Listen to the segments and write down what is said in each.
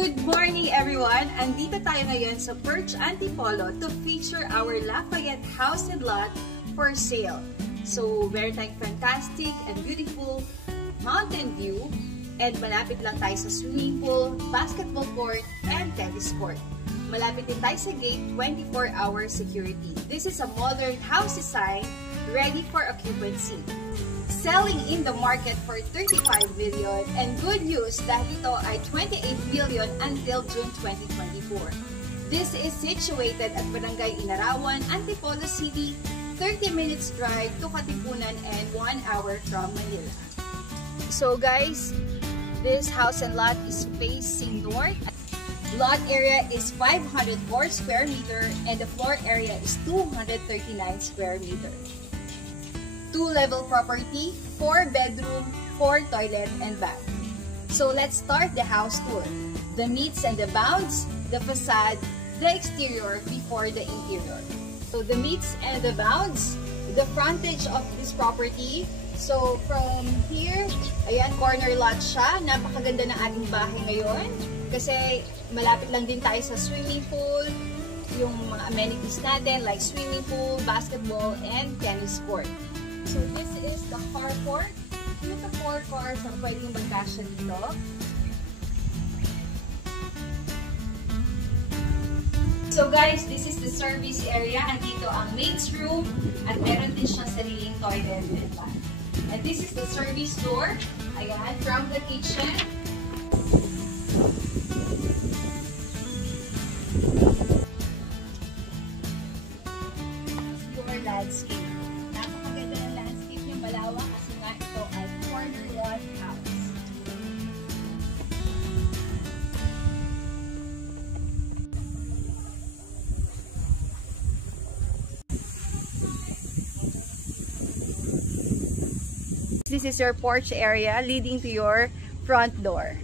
Good morning everyone! Andito tayo ngayon sa Perch Antipolo to feature our Lafayette house and lot for sale. So, meron tayong fantastic and beautiful mountain view and malapit lang tayo sa swimming pool, basketball court, and tennis court. Malapit din tayo sa gate, 24-hour security. This is a modern house design ready for occupancy. Selling in the market for 35 million and good news dahil ito ay 28 billion until June 2024. This is situated at Barangay Inarawan, Antipolo City, 30 minutes drive to Katipunan and 1 hour from Manila. So guys, this house and lot is facing north. Lot area is 504 square meter and the floor area is 239 square meter. 2-level property, 4 bedroom, 4 toilet and bath. So let's start the house tour. The meets and the bounds, the facade, the exterior before the interior. So the meets and the bounds, the frontage of this property. So from here, ayan, corner lot siya. Napakaganda ng ating bahay ngayon. Kasi malapit lang din tayo sa swimming pool, yung mga amenities natin like swimming pool, basketball, and tennis court. So this is the carport. 2 to 4 cars ang pwedeng magkasya dito. So guys, this is the service area. Andito ang maid's room at meron din siyang sariling toilet and bath. And this is the service door. Ayan, from the kitchen. Your landscape. Malawak kasi nga ito ay corner lot house. This is your porch area leading to your front door.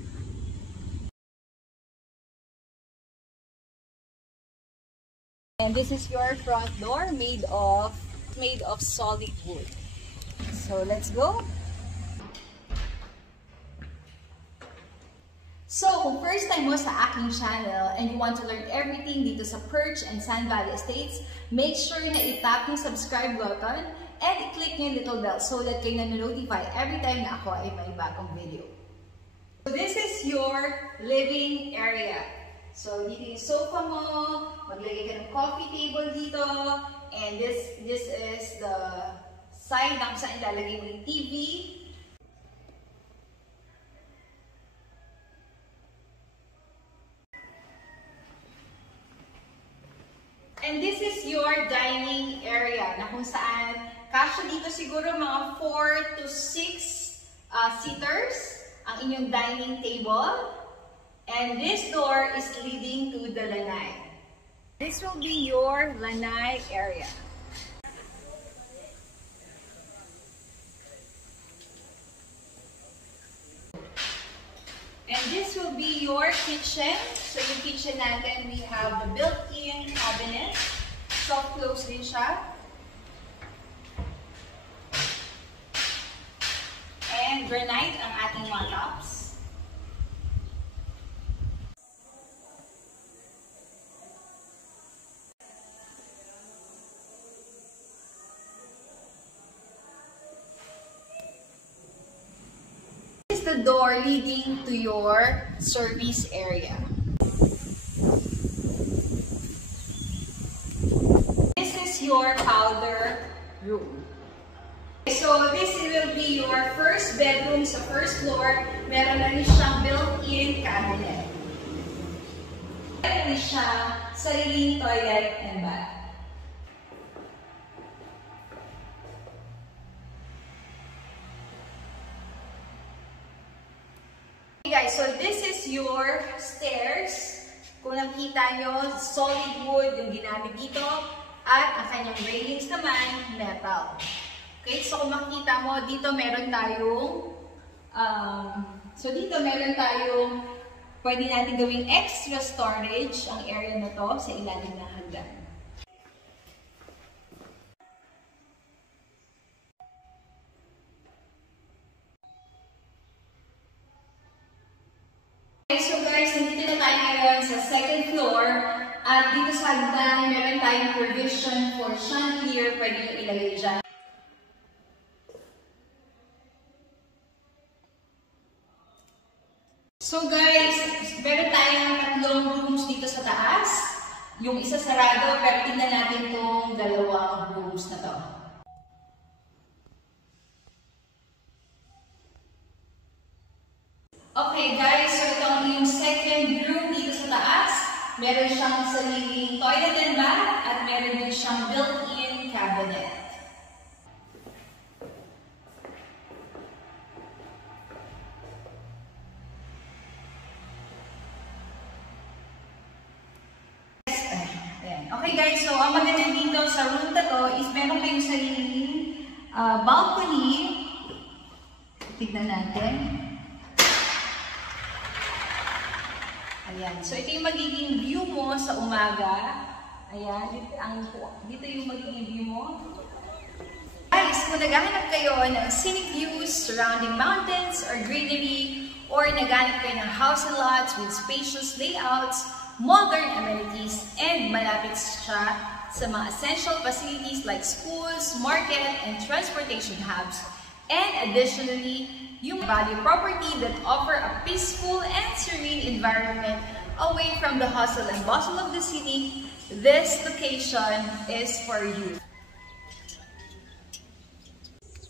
And this is your front door made of solid wood. So, let's go! So, kung first time mo sa aking channel and you want to learn everything dito sa Perch and Sand Valley Estates, make sure na i-tap yung subscribe button and i-click yung little bell so that kayo na-notify every time na ako ay may bagong video. So, this is your living area. So, dito yung sofa mo, maglagay ka ng coffee table dito, and this is the side na kung saan ilalagay mo yung TV. And this is your dining area na kung saan kasya dito siguro mga 4 to 6 seaters ang inyong dining table. And this door is leading to the lanai. This will be your lanai area. And this will be your kitchen. So yung kitchen natin, we have the built-in cabinet. Soft close din siya. And granite ang ating mga tops. The door leading to your service area. This is your powder room. So this will be your first bedroom sa first floor. Meron na rin siyang built-in cabinet. Meron rin siyang sariling toilet and bath. Guys, so this is your stairs. Kung nakita nyo, solid wood yung ginamit dito. At ang kanyang railings naman, metal. Okay, so kung makikita mo, dito meron tayong pwede natin gawing extra storage ang area na to sa ilalim ng hagdan. So guys, nandito na tayo hagdan, meron tayong provision for chandelier, pwede nyo ilagay dyan. So guys, meron tayong tatlong rooms dito sa taas. Yung isa sarado, pero tingnan natin itong dalawang rooms na to. Okay guys, so itong yung second room dito sa taas. Meron siyang sariling toilet and bath at meron din siyang built-in cabinet. Okay guys, so ang maganda dito sa room na to is meron kayong sariling balcony. Tignan natin. Ayan. So, ito yung magiging view mo sa umaga. Ayan. Dito yung magiging view mo. Guys, kung naghahanap kayo ng scenic views surrounding mountains or greenery, or naghahanap kayo ng house and lots with spacious layouts, modern amenities, and malapit siya sa mga essential facilities like schools, market, and transportation hubs, and additionally, yung value property that offer a peaceful and serene environment away from the hustle and bustle of the city, this location is for you.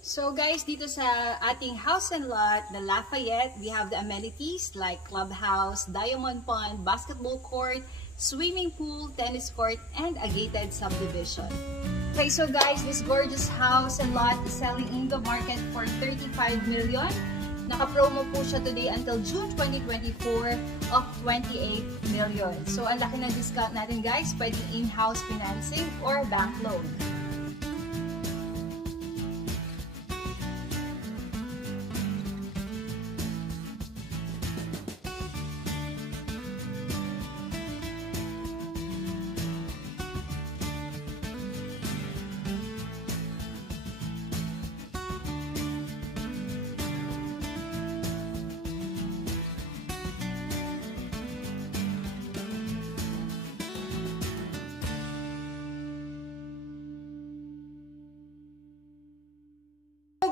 So guys, dito sa ating house and lot, the Lafayette, we have the amenities like clubhouse, diamond pond, basketball court, swimming pool, tennis court, and a gated subdivision. Okay, so guys, this gorgeous house and lot is selling in the market for 35 million. Naka-promo po siya today until June 2024 of 28 million. So, ang laki ng discount natin guys, pwedeng in-house financing or bank loan.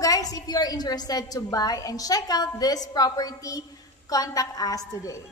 Guys, if you are interested to buy and check out this property, contact us today.